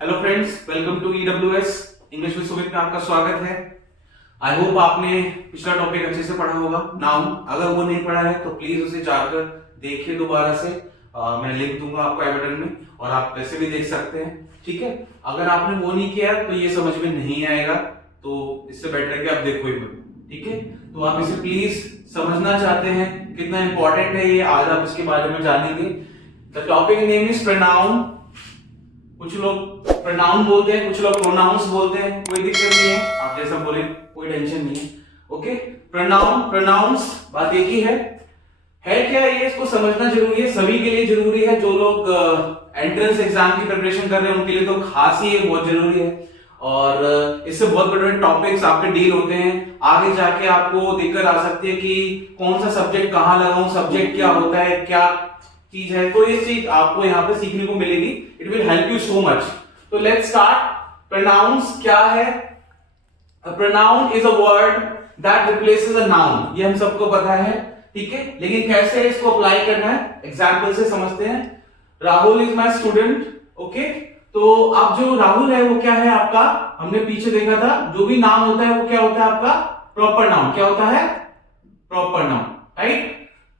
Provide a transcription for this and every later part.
Hello friends, welcome to EWS English with Sumit में आपका स्वागत है। आई होप आपने पिछला टॉपिक अच्छे से पढ़ा होगा। नाउन अगर वो नहीं पढ़ा है तो प्लीज उसे जाकर देखिए दोबारा से। मैं लिंक दूंगा आपको आई बटन में और आप वैसे भी देख सकते हैं, ठीक है। अगर आपने वो नहीं किया तो ये समझ में नहीं आएगा, तो इससे बेटर है कि आप देखो ही मत, ठीक है। तो आप इसे प्लीज समझना चाहते हैं, कितना इंपॉर्टेंट है ये, आज आप इसके बारे में जानेंगे। The topic name is pronoun. कुछ लोग प्रोनाउन बोलते हैं, कुछ लोग प्रोनाउंस बोलते हैं, कोई दिक्कत नहीं है, आप जैसा बोले कोई टेंशन नहीं है। ओके, प्रोनाउन प्रोनाउंस बात एक ही है क्या ये, इसको समझना जरूरी है, सभी के लिए जरूरी है। जो लोग एंट्रेंस एग्जाम की प्रिपरेशन कर रहे हैं उनके लिए तो खास ही ये बहुत जरूरी है, और इससे बहुत बड़े बड़े टॉपिक्स आपके डील होते हैं। आगे जाके आपको दिक्कत आ सकती है कि कौन सा सब्जेक्ट कहाँ लगाऊं, सब्जेक्ट क्या होता है, क्या चीज है, तो ये चीज आपको यहाँ पे सीखने को मिलेगी। It will help you so much. तो लेट्स स्टार्ट। प्रोनाउंस क्या है? Pronoun is a word that replaces a noun, ये हम सबको पता है, ठीक है। लेकिन कैसे इसको अप्लाई करना है, एग्जाम्पल से समझते हैं। Rahul is my student. Okay, तो अब जो राहुल है वो क्या है आपका, हमने पीछे देखा था, जो भी नाम होता है वो क्या होता है आपका, प्रॉपर नाउन। क्या होता है? Proper noun, right.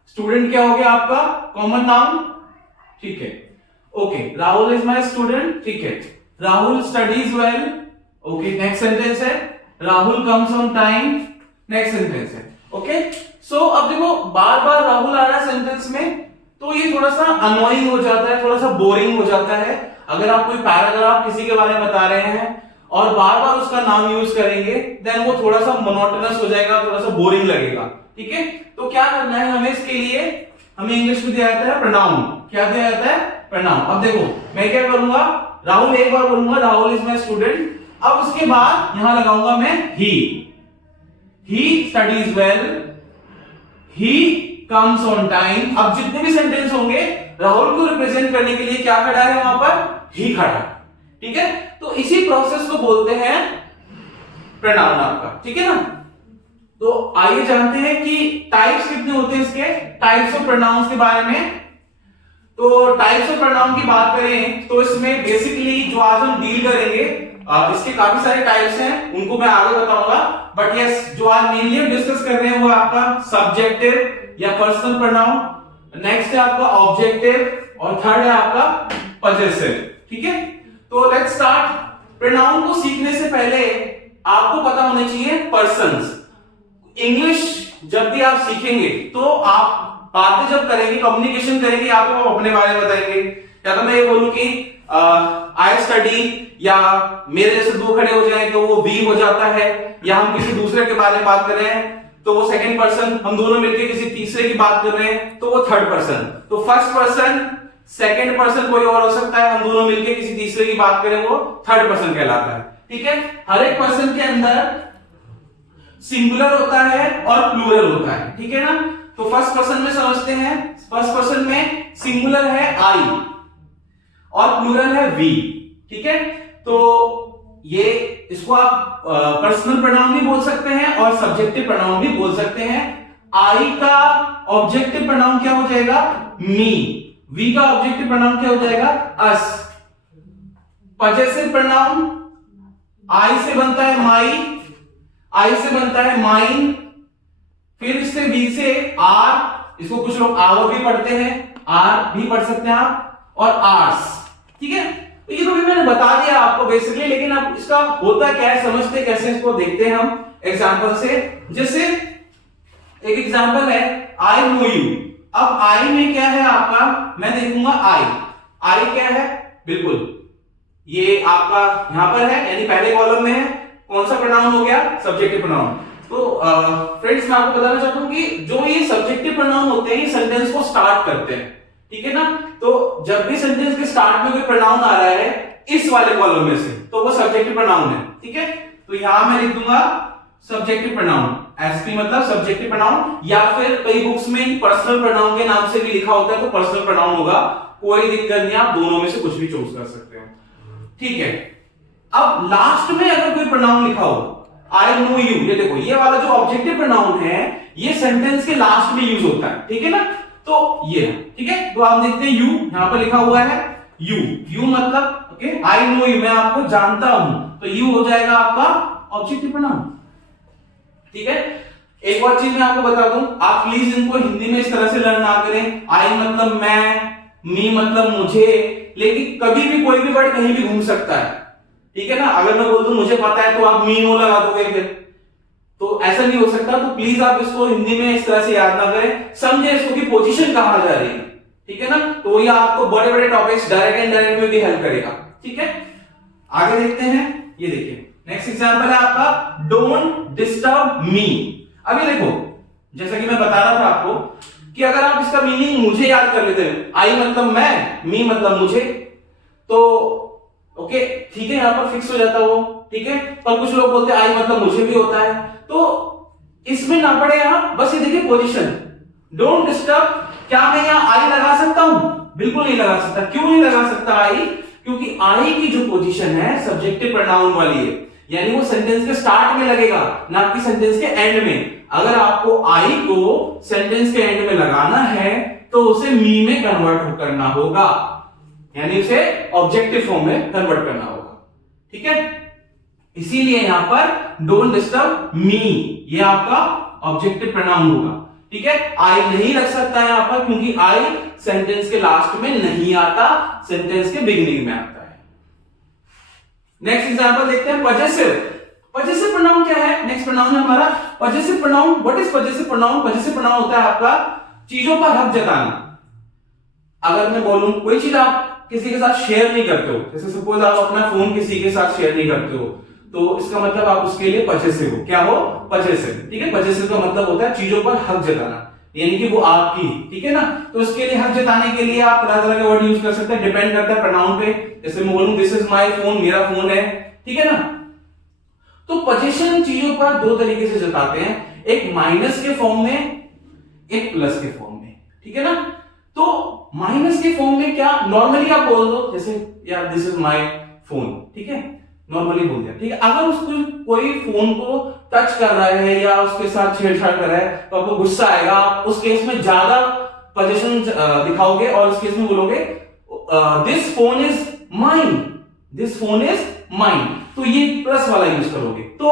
स्टूडेंट क्या हो गया आपका, कॉमन नाउन, ठीक है। Okay, Rahul is my student, ठीक है। Rahul studies well, okay. Next sentence है Rahul comes on time, next sentence है। ओके, सो अब देखो बार बार राहुल आ रहा है सेंटेंस में, तो ये थोड़ा सा अनोइंग हो जाता है, थोड़ा सा बोरिंग हो जाता है। अगर आप कोई पैराग्राफ किसी के बारे में बता रहे हैं और बार बार उसका नाम यूज करेंगे, देन वो थोड़ा सा मोनोटोनस हो जाएगा, थोड़ा सा बोरिंग लगेगा, ठीक है। तो क्या करना है हमें, इसके लिए हमें इंग्लिश में दिया जाता है प्रोनाउन। क्या दिया जाता है? प्रोनाउन। अब देखो मैं क्या करूंगा, राहुल एक बार बोलूंगा राहुल इज माई स्टूडेंट, अब उसके बाद यहां लगाऊंगा मैं he studies well, he comes on time. अब जितने भी सेंटेंस होंगे राहुल को रिप्रेजेंट करने के लिए क्या खड़ा है वहां पर, ही खड़ा है, ठीक है। तो इसी प्रोसेस को बोलते हैं प्रोनाउन आपका, ठीक है ना। तो आइए जानते हैं कि टाइप्स कितने होते हैं इसके, टाइप्स ऑफ प्रोनाउंस के बारे में। तो टाइप्स ऑफ प्रोनाउन की बात करें तो इसमें बेसिकली जो आज हम डील करेंगे, इसके काफी सारे टाइप्स हैं, उनको मैं आगे बताऊंगा। बट यस, जो आज मेनली हम डिस्कस कर रहे हैं वो आपका सब्जेक्टिव या पर्सनल प्रोनाउन, नेक्स्ट है आपका ऑब्जेक्टिव, और थर्ड है आपका पजेसिव, ठीक है। तो लेट्स स्टार्ट। प्रोनाउन को सीखने से पहले आपको पता होना चाहिए पर्सन्स। इंग्लिश जब भी आप सीखेंगे तो आप बातें जब करेंगे, कम्युनिकेशन करेंगे, या तो आप अपने बारे में बताएंगे, या तो मैं ये बोलूं कि आई स्टडी, या मेरे जैसे दो खड़े हो जाएं तो वो वी हो जाता है, या हम किसी दूसरे के बारे में बात कर रहे हैं तो वो सेकंड पर्सन, हम दोनों मिलकर किसी तीसरे की बात कर रहे हैं तो वो थर्ड पर्सन। तो फर्स्ट पर्सन, सेकंड पर्सन कोई और हो सकता है, हम दोनों मिलकर किसी तीसरे की बात करें वो थर्ड पर्सन कहलाता है, ठीक है। हर एक पर्सन के अंदर सिंगुलर होता है और प्लूरल होता है, ठीक है ना। तो फर्स्ट पर्सन में समझते हैं, फर्स्ट पर्सन में सिंगुलर है आई और प्लूरल है वी, ठीक है। तो ये इसको आप पर्सनल प्रोनाउन भी बोल सकते हैं और सब्जेक्टिव प्रोनाउन भी बोल सकते हैं। आई का ऑब्जेक्टिव प्रोनाउन क्या हो जाएगा, मी। वी का ऑब्जेक्टिव प्रोनाउन क्या हो जाएगा, अस। पजेसिव प्रोनाउन आई से बनता है माई, आई से बनता है माइन, फिर इससे वी से आर, इसको कुछ लोग आवर भी पढ़ते हैं, आर भी पढ़ सकते हैं आप, और आर्स, ठीक है। तो ये तो भी मैंने बता दिया आपको बेसिकली, लेकिन अब इसका होता क्या है, समझते कैसे, इसको देखते हैं हम एग्जांपल से। जैसे एक एग्जांपल है आई नो यू। अब आई में क्या है आपका, मैं देखूंगा आई क्या है, बिल्कुल ये आपका यहां पर है, यानी पहले कॉलम में है। कौन सा प्रोनाउन हो गया, सब्जेक्टिव प्रोनाउन। तो फ्रेंड्स मैं आपको बताना चाहता हूं कि जो ये सब्जेक्टिव प्रोनाउन होते हैं ये सेंटेंस को स्टार्ट करते हैं, ठीक है ना। तो जब भी सेंटेंस के स्टार्ट में कोई प्रोनाउन आ रहा है इस वाले कॉलम में से, तो वो सब्जेक्टिव प्रोनाउन है, ठीक है। तो यहां मैं लिख दूंगा सब्जेक्टिव प्रोनाउन, एसपी मतलब सब्जेक्टिव प्रोनाउन, या फिर कई बुक्स में पर्सनल प्रोनाउन के नाम से भी लिखा होता है तो पर्सनल प्रोनाउन होगा, कोई दिक्कत नहीं, आप दोनों में से कुछ भी चूज कर सकते हो, ठीक है। अब लास्ट में अगर कोई प्रोनाउन लिखा हो, आई नो यू, ये देखो ये वाला जो ऑब्जेक्टिव प्रोनाउन है ये सेंटेंस के लास्ट में यूज होता है, ठीक है ना। तो ये, ठीक है। तो आप देखते हैं यू यहां पर लिखा हुआ है, यू मतलब ओके, आई नो यू, मैं आपको जानता हूं, तो यू हो जाएगा आपका ऑब्जेक्टिव प्रोनाउन। ठीक है, एक और चीज मैं आपको बता दूं, आप प्लीज इनको हिंदी में इस तरह से लर्न ना करें, आई मतलब मैं, मी मतलब मुझे, लेकिन कभी भी कोई भी वर्ड कहीं भी घूम सकता है। ठीक है ना, अगर मैं बोल दूं मुझे पता है तो आप मी नो लगा दोगे, फिर तो ऐसा नहीं हो सकता। तो प्लीज आप इसको हिंदी में इस तरह से याद ना करें, समझे इसको कि पोजीशन कहां जा रही है। ठीक है ना, तो ये आपको बड़े बड़े टॉपिक्स डायरेक्ट एंड इनडायरेक्ट में भी हेल्प करेगा। ठीक है, आगे देखते हैं, ये देखिए नेक्स्ट एग्जांपल है आपका डोंट डिस्टर्ब मी। अभी देखो, जैसा कि मैं बता रहा था आपको कि अगर आप इसका मीनिंग मुझे याद कर लेते हैं, आई मतलब मैं, मी मतलब मुझे, तो ओके ठीक है, यहां पर फिक्स हो जाता वो। ठीक है, पर कुछ लोग बोलते हैं आई मतलब मुझे भी होता है, तो इसमें ना पड़े यहां, बस ये देखिए पोजीशन डोंट डिस्टर्ब, क्या मैं यहां आई लगा सकता हूं? बिल्कुल नहीं लगा सकता। क्यों नहीं लगा सकता आई? क्योंकि आई की जो पोजीशन है सब्जेक्टिव प्रोनाउन वाली है, यानी वो सेंटेंस के स्टार्ट में लगेगा, ना कि सेंटेंस के एंड में। अगर आपको आई को सेंटेंस के एंड में लगाना है तो उसे मी में कन्वर्ट करना होगा, यानी उसे ऑब्जेक्टिव फॉर्म में कन्वर्ट करना होगा। ठीक है, इसीलिए यहां पर डोंट डिस्टर्ब मी, ये आपका ऑब्जेक्टिव प्रोनाउन होगा। ठीक है, आई नहीं रख सकता है यहां पर, क्योंकि आई सेंटेंस के लास्ट में नहीं आता, सेंटेंस के बिगिनिंग में आता है। नेक्स्ट एग्जांपल देखते हैं, पजेसिव। पजेसिव प्रोनाउन क्या है? नेक्स्ट प्रोनाउन है हमारा possessive pronoun. What is possessive pronoun? Possessive pronoun होता है आपका चीजों पर हक जताना। अगर मैं बोलूं कोई चीज आप किसी के साथ शेयर नहीं करते हो, जैसे सपोज आप अपना फोन किसी के साथ शेयर नहीं करते हो, तो इसका मतलब आप उसके लिए पजेसिव हो। क्या हो? पजेसिव। ठीक है, पजेसिव का मतलब होता है चीजों पर हक जताना, यानी कि वो आपकी। ठीक है ना, तो उसके लिए हक जताने के लिए आप तरह तरह के वर्ड यूज कर सकते हैं, डिपेंड करता है प्रोनाउन पे। जैसे मैं बोलूं दिस इज माय फोन, मेरा फोन है। ठीक है ना, तो पोजीशन चीजों पर दो तरीके से जताते हैं, एक माइनस के फॉर्म में, एक प्लस के फॉर्म में। ठीक है ना, तो माइनस के फॉर्म में क्या, नॉर्मली आप बोल दो, जैसे यार दिस इज माय फोन। ठीक है, नॉर्मली बोल दिया। ठीक है, अगर उसको कोई फोन को टच कर रहा है या उसके साथ छेड़छाड़ कर रहा है तो आपको गुस्सा आएगा, आप उस केस में ज्यादा पोजीशन दिखाओगे और उस केस में बोलोगे this phone is mine, this phone is mine, तो ये प्लस वाला यूज करोगे। तो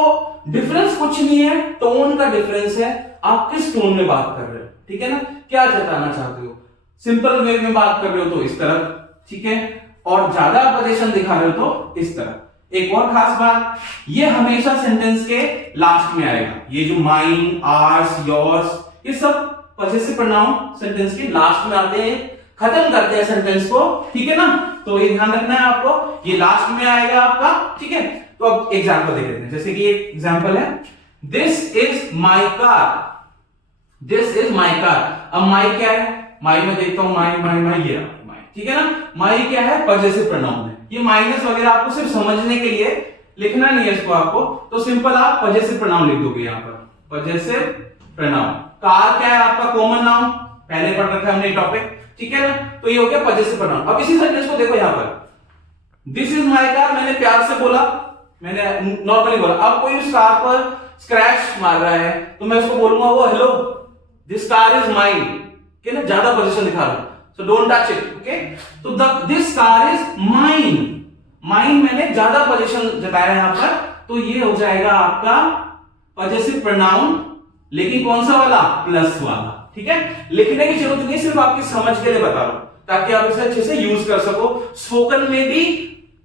डिफरेंस कुछ नहीं है, टोन का डिफरेंस है, आप किस टोन में बात कर रहे हो। ठीक है ना, क्या जताना चाहते हो, सिंपल वे में बात कर रहे हो तो इस तरफ। ठीक है, और ज्यादा पोजीशन दिखा रहे हो तो इस तरफ। एक और खास बात, ये हमेशा सेंटेंस के लास्ट में आएगा, ये जो माइन, आर्स, योर्स, ये सब पजेसिव प्रोनाउन सेंटेंस के लास्ट में आते हैं, खत्म करते हैं सेंटेंस को। ठीक है ना, तो ये ध्यान रखना है आपको, ये लास्ट में आएगा आपका। ठीक है, तो अब एग्जांपल देख लेते हैं, जैसे कि एक एग्जांपल है this is my car, this is my car. अब माय क्या है? माय में देखता हूं, माय माय माय, ये माय। ठीक है ना, माय क्या है? पजेसिव प्रोनाउन है। ये माइनस वगैरह आपको सिर्फ समझने के लिए लिखना नहीं है इसको आपको, तो सिंपल आप पजेसिव प्रोनाउन लिख दोगे यहां पर, पजेसिव प्रोनाउन। कार क्या है? आपका कॉमन नाउन, पहले पढ़ रखा है हमने टॉपिक। ठीक है ना, तो ये हो गया पजेसिव प्रोनाउन। अब इसी सेंटेंस को देखो यहां पर, दिस इज माय कार, मैंने प्यार से बोला, मैंने नॉर्मली बोला। अब कोई उस कार पर स्क्रैच मार रहा है तो मैं उसको बोलूंगा वो hello this car is mine, कि ना ज्यादा पोजीशन दिखा रहा हूं, so don't touch it, okay? तो this car is mine, mine मैंने ज्यादा पोजीशन जताया यहां पर, तो ये हो जाएगा आपका पजेसिव प्रोनाउन, लेकिन कौन सा वाला? प्लस वाला। ठीक है, लिखने की जरूरत नहीं, सिर्फ आपकी समझ के लिए बता रहा हूं ताकि आप इसे अच्छे से यूज कर सको, स्पोकन में भी,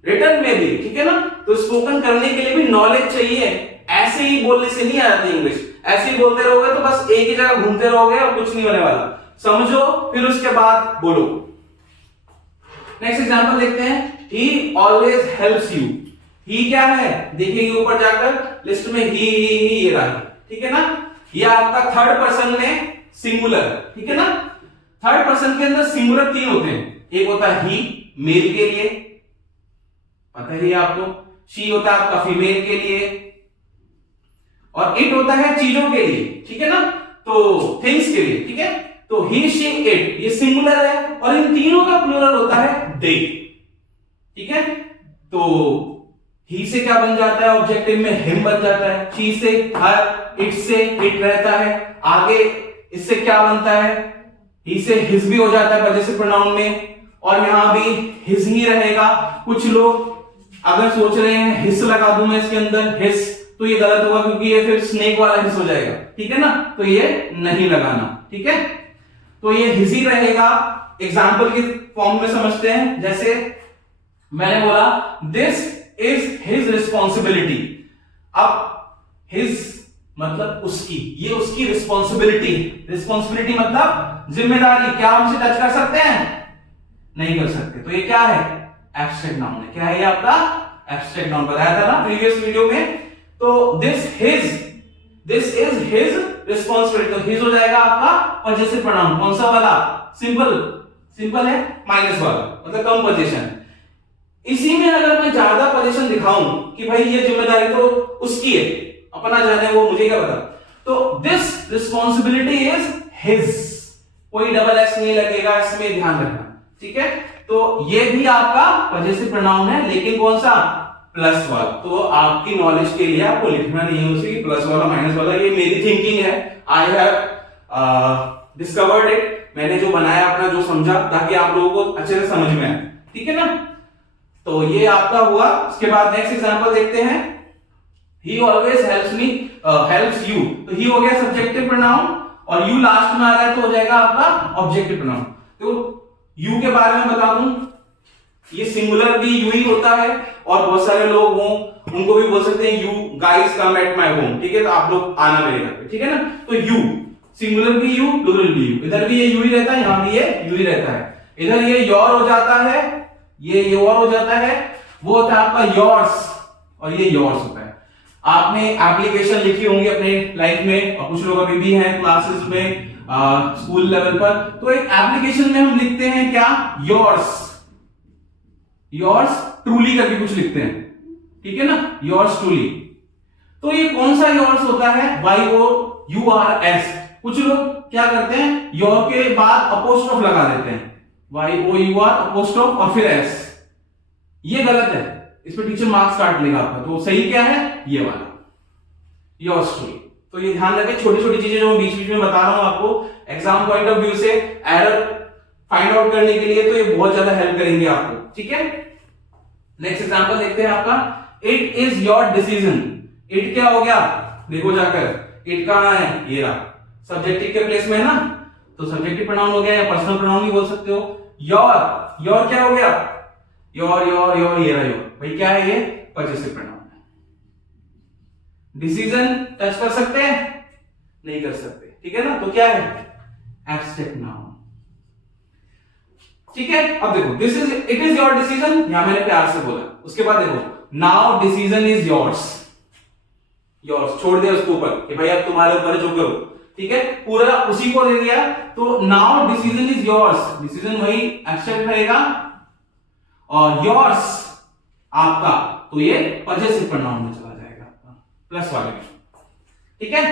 रिटन में भी। ठीक है ना, तो स्पोकन करने के लिए भी नॉलेज चाहिए, ऐसे ही बोलने से नहीं आ जाती इंग्लिश। ऐसे ही बोलते रहोगे तो बस एक ही जगह घूमते रहोगे और कुछ नहीं होने वाला। समझो फिर उसके बाद बोलो। नेक्स्ट एग्जांपल देखते हैं, ही ऑलवेज हेल्प्स यू। ही क्या है? देखिए ऊपर जाकर लिस्ट में ही ये रहा। ठीक है ना, ये आपका थर्ड पर्सन में सिंगुलर। ठीक है ना, थर्ड पर्सन के अंदर सिंगुलर तीन होते हैं, एक होता है ही मेल के लिए, पता ही आपको, शी होता है आपका फीमेल के लिए, और इट होता है चीजों के लिए। ठीक है ना, तो थिंग्स के लिए। ठीक है, तो ही, शी, इट ये सिंगुलर है, और इन तीनों का प्लूरल होता है दे। ठीक है, तो ही से क्या बन जाता है? ऑब्जेक्टिव में हिम बन जाता है, शी से हर, इट से इट रहता है, आगे इससे क्या बनता है? ही से हिज भी हो जाता है पजेसिव प्रोनाउन में, और यहां भी हिज ही रहेगा। कुछ लोग अगर सोच रहे हैं हिस लगा दूं मैं इसके अंदर हिस, तो ये गलत होगा क्योंकि ये फिर स्नेक वाला हिस हो जाएगा, ठीक है ना, तो ये नहीं लगाना, ठीक है। तो ये हिज ही रहेगा। एग्जाम्पल के फॉर्म में समझते हैं, जैसे मैंने बोला दिस इज हिज रिस्पॉन्सिबिलिटी। अब हिज मतलब उसकी, ये उसकी रिस्पॉन्सिबिलिटी। रिस्पॉन्सिबिलिटी मतलब जिम्मेदारी। क्या हम इसे टच कर सकते हैं? नहीं कर सकते। तो ये क्या है? एब्स्ट्रैक्ट नाउन है। क्या है ये आपका? Abstract noun. बताया था ना प्रीवियस वीडियो में। तो दिस इज हिज रिस्पॉन्सिबिलिटी। तो हिज हो जाएगा आपका पॉजेसिव प्रोनाउन। कौन सा वाला? सिंपल है, माइनस वाला, मतलब कम पोजीशन। इसी में अगर मैं ज्यादा पोजीशन दिखाऊं कि भाई ये जिम्मेदारी तो उसकी है, अपना जाने वो मुझे क्या पता, तो दिस रिस्पॉन्सिबिलिटी इज हिज। कोई डबल एस नहीं लगेगा, इसमें ध्यान रखना, ठीक है। तो ये भी आपका पॉजेसिव प्रोनाउन है, लेकिन कौन सा? प्लस वाला। तो आपकी नॉलेज के लिए आपको लिखना नहीं है उसे प्लस वाला माइनस वाला, ये मेरी थिंकिंग है। I have discovered it. मैंने जो बनाया अपना, जो समझा, ताकि आप लोगों को अच्छे से समझ में आए, ठीक है ना। तो ये आपका हुआ। उसके बाद नेक्स्ट एग्जांपल देखते हैं। ही always helps me, helps you. तो ही हो गया सब्जेक्टिव प्रोनाउन और यू लास्ट में आ रहा है तो हो जाएगा आपका ऑब्जेक्टिव प्रोनाउन। तो यू के बारे में बता दूं, ये सिंगुलर भी यू ही होता है और बहुत सारे लोग हों उनको भी बोल सकते हैं you guys come at my home, ठीक है। तो आप लोग आना मेरे घर पे, ठीक है ना। तो यू सिंगुलर भी यू, प्लूरल भी यू। इधर भी ये यू ही रहता है, यहां भी ये यू ही रहता है। इधर ये योर हो जाता है, ये योर हो जाता है, वो होता है आपका योर्स और ये योर्स होता है। आपने एप्लीकेशन लिखी होंगी अपने लाइफ में और कुछ लोग अभी भी हैं क्लासेस में, स्कूल लेवल पर। तो एक एप्लीकेशन में हम लिखते हैं क्या? योर्स ट्रूली करके कुछ लिखते हैं, ठीक है ना, योर्स ट्रूली। तो ये कौन सा योर्स होता है? YOURS। कुछ लोग क्या करते हैं, योर के बाद अपोस्ट्रोफ लगा देते हैं, YOUR अपोस्ट्रोफ और फिर S। ये गलत है, इस पे टीचर मार्क्स काट लेगा आपका। तो सही क्या है? ये वाला, योर्स ट्रूली। तो ये ध्यान रखें, छोटी छोटी चीजें जो मैं बीच बीच में बता रहा हूं आपको एग्जाम पॉइंट ऑफ व्यू से एरर फाइंड आउट करने के लिए, तो ये बहुत ज्यादा हेल्प करेंगे आपको, ठीक है। नेक्स्ट एग्जांपल देखते हैं आपका। It is your decision. It क्या हो गया? देखो जाकर, इट कहां है? ये रहा, सब्जेक्टिव के प्लेस में है ना, तो सब्जेक्टिव प्रोनाउन हो गया या पर्सनल प्रोनाउन भी बोल सकते हो। योर क्या हो गया? योर ये रहा योर। भाई क्या है ये? पॉजेसिव प्रोनाउन है। डिसीजन टच कर सकते हैं? नहीं कर सकते, ठीक है ना। तो क्या है? एब्स्ट्रैक्ट नाउन, ठीक है। अब देखो, इट इज योर डिसीजन, यहां मैंने प्यार से बोला। उसके बाद देखो, नाउ डिसीजन इज योर्स। छोड़ दिया उसके ऊपर कि भाई अब तुम्हारे ऊपर जो करो, ठीक है, पूरा उसी को दे दिया। तो now decision is yours. Decision वही एब्स्ट्रैक्ट रहेगा और योर्स आपका, तो ये पॉजेसिव प्रोनाउन में चला जाएगा आपका, प्लस वाले में, ठीक है।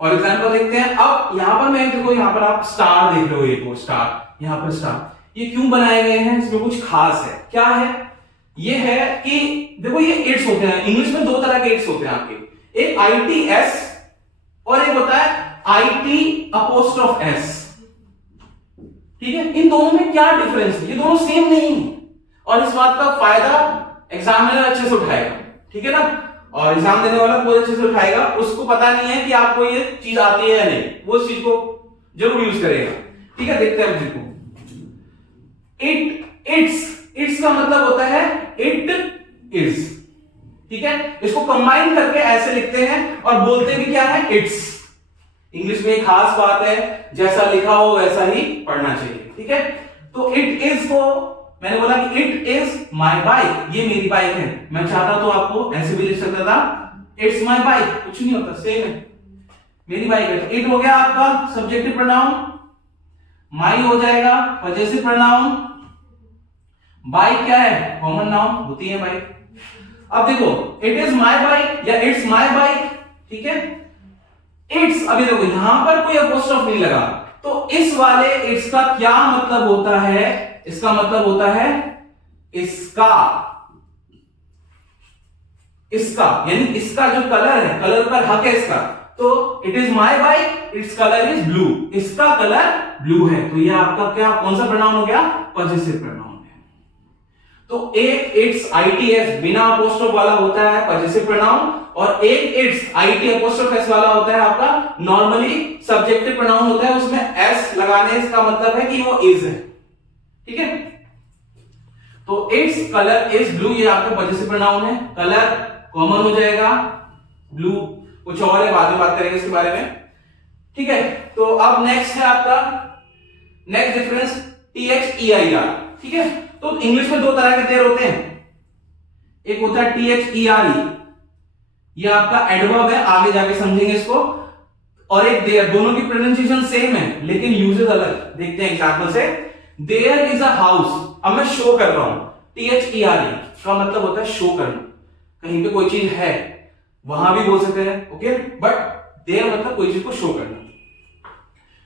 और एग्जांपल देखते हैं। अब यहां पर मैं देखो, यहां पर आप स्टार देख रहे हो, ये स्टार, यहां पर स्टार, ये क्यों बनाए गए हैं? इसमें कुछ खास है। क्या है? ये है कि देखो, ये इट्स होते हैं इंग्लिश में, दो तरह के इट्स होते हैं आपके, एक ITS और एक होता है IT अपोस्ट्रोफ S, ठीक है। इन दोनों में क्या डिफरेंस है? ये दोनों सेम नहीं, और इस बात का फायदा एग्जामिनर अच्छे से उठाएगा, ठीक है ना। और एग्जाम देने वाला बहुत अच्छे से उठाएगा, उसको पता नहीं है कि आपको ये चीज आती है या नहीं, वो इस चीज को जरूर यूज करेगा, ठीक है। देखते हैं देखो, इट्स का मतलब होता है इट इज, ठीक है। इसको कंबाइन करके ऐसे लिखते हैं और बोलते भी क्या है? इट्स। इंग्लिश में एक खास बात है, जैसा लिखा हो वैसा ही पढ़ना चाहिए, ठीक है। तो इट इज को मैंने बोला कि इट इज माई बाइक, ये मेरी बाइक है। मैं चाहता तो आपको ऐसे भी लिख सकता था, इट्स माई बाइक, कुछ नहीं होता, सेम है, मेरी बाइक है। इट हो गया आपका सब्जेक्टिव प्रोनाउन, माई हो जाएगा पॉजेसिव प्रोनाउन, बाइक क्या है? कॉमन नाउन होती है बाइक। अब देखो, इट इज माई बाइक या इट्स माई बाइक, ठीक है। इट्स, अभी देखो यहां पर कोई अपोस्ट्रोफ नहीं लगा, तो इस वाले इट्स का क्या मतलब होता है? इसका मतलब होता है इसका, यानी इसका जो कलर है, कलर पर हक है इसका, तो it is my bike, its colour is blue, इसका कलर ब्लू है। तो ये आपका क्या कौन सा प्रोनाउन हो गया? पजेसिव प्रोनाउन है। तो एक इट्स ITS बिना अपोस्ट्रोफ वाला होता है पजेसिव प्रोनाउन, और एक इट्स IT अपोस्ट्रोफ S वाला होता है आपका नॉर्मली सब्जेक्टिव प्रोनाउन होता है, उसमें S लगाने का मतलब है कि वो इज है। ठीक है, तो इट्स कलर इज ब्लू, ये आपका पजेसिव प्रोनाउन है। कलर कॉमन हो जाएगा, ब्लू कुछ और है, बाद में बात करेंगे इसके बारे में। ठीक है, तो अब नेक्स्ट है आपका नेक्स्ट डिफरेंस THEIR। ठीक है, तो इंग्लिश में दो तरह के देयर होते हैं, एक होता है THERE, ये आपका एडवर्ब है, आगे जाके समझेंगे इसको, और एक देयर, दोनों की प्रोनाउंसिएशन सेम है लेकिन यूजेस अलग। देखते हैं एग्जांपल से। देयर इज अ हाउस, अब मैं शो कर रहा हूं, THERE का मतलब होता है शो करना, कहीं पे कोई चीज है, वहां भी बोल सकते हैं, ओके, बट देयर मतलब कोई चीज को शो करना।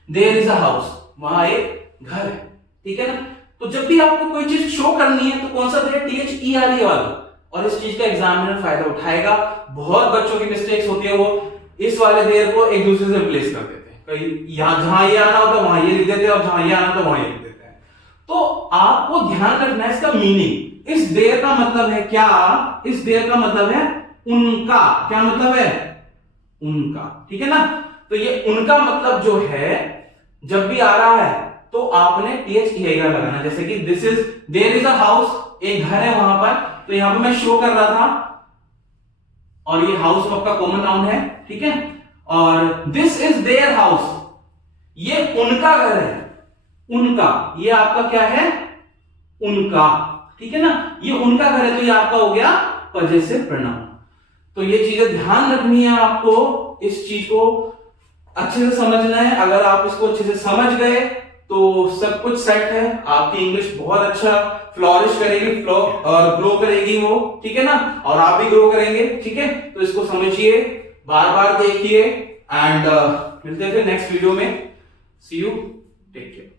देयर इज अ हाउस, वहां एक घर है, ठीक है ना। तो जब भी आपको कोई चीज शो करनी है तो कौन सा देयर? THERE वाला, और इस चीज का एग्जामिनर फायदा उठाएगा। बहुत बच्चों की मिस्टेक्स होती है, वो इस वाले देयर को एक दूसरे से रिप्लेस कर देते हैं, कहीं यहां जहां ये आना होता है वहां ये लिख देते हैं, और जहां ये आना होता है वहां ये लिख देते हैं। तो आपको ध्यान रखना है इसका मीनिंग। इस देयर का मतलब है क्या? इस देयर का मतलब है उनका। क्या मतलब है? उनका, ठीक है ना। तो ये उनका मतलब जो है जब भी आ रहा है तो आपने THEIR लगाना। जैसे कि this is, there is a house, एक घर है वहां पर, तो यहां पर मैं शो कर रहा था, और ये हाउस आपका कॉमन नाउन है, ठीक है। और दिस इज देयर हाउस, ये उनका घर है, उनका, ये आपका क्या है? उनका, ठीक है ना, ये उनका घर है, तो ये आपका हो गया पजेसिव प्रोनाउन। तो ये चीजें ध्यान रखनी है आपको, इस चीज को अच्छे से समझना है। अगर आप इसको अच्छे से समझ गए तो सब कुछ सेट है, आपकी इंग्लिश बहुत अच्छा फ्लोरिश करेगी, और ग्रो करेगी वो, ठीक है ना, और आप भी ग्रो करेंगे, ठीक है। तो इसको समझिए, बार बार देखिए, एंड मिलते हैं फिर नेक्स्ट वीडियो में। सी यू, टेक केयर।